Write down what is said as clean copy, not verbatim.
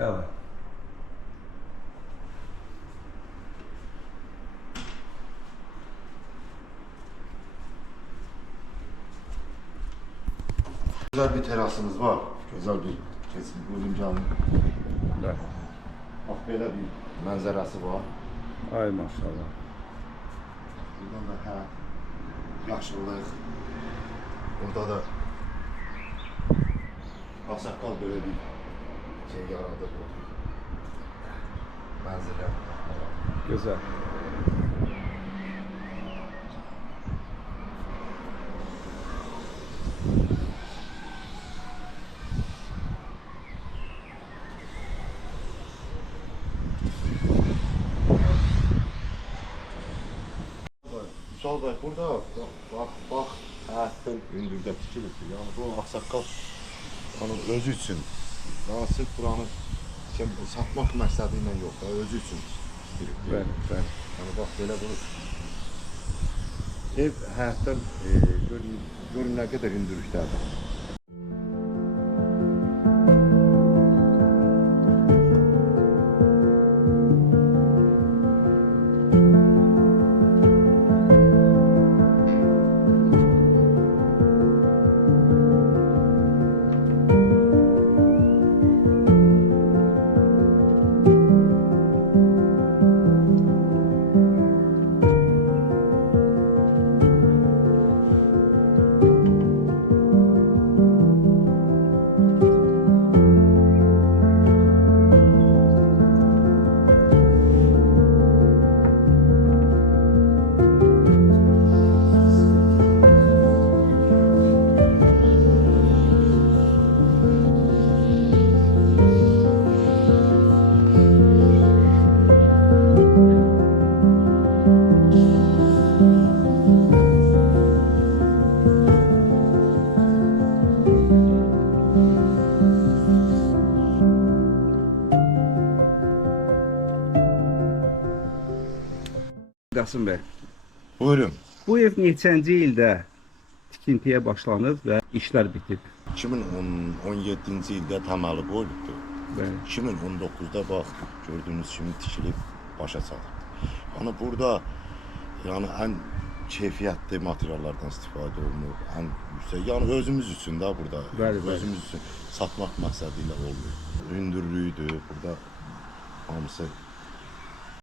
Evet. Güzel bir terasımız var. Güzel bir kesim bölümcanın. Evet. Bak böyle bir manzarası var. Ay maşallah. Buradan da yaşlılık. Burada da Aksaqqal böyle bir şey yaradı bu. Manzara. Güzel. Üsal Bey burada bak həyatın hündürdə tikilibdir. Yəni bu Aksaqqal onun özü üçün. Yəni sırf buranı satmaq məqsədi ilə yox, özü üçün tikilibdir. Bəli, bəli. Yəni bax belə bu ev həyatdan görün nə qədər hündürlükdədir. Qasım bəy, Buyurun. bu ev neçənci ildə tikintiyə başlanıb və işlər bitib? 2017-ci ildə təməli qoyulubdur. Bəli. 2019'da bax gördüğünüz kimi tikilib başa çatıb. Yəni burada yəni ən keyfiyyətli materiallardan istifadə olunur, ən yüksək. Yəni özümüz üçün də burada, Bəli, bəli. özümüz üçün satmaq məqsədi ilə olmuyor. Hündürlüyüdür, burada hamısı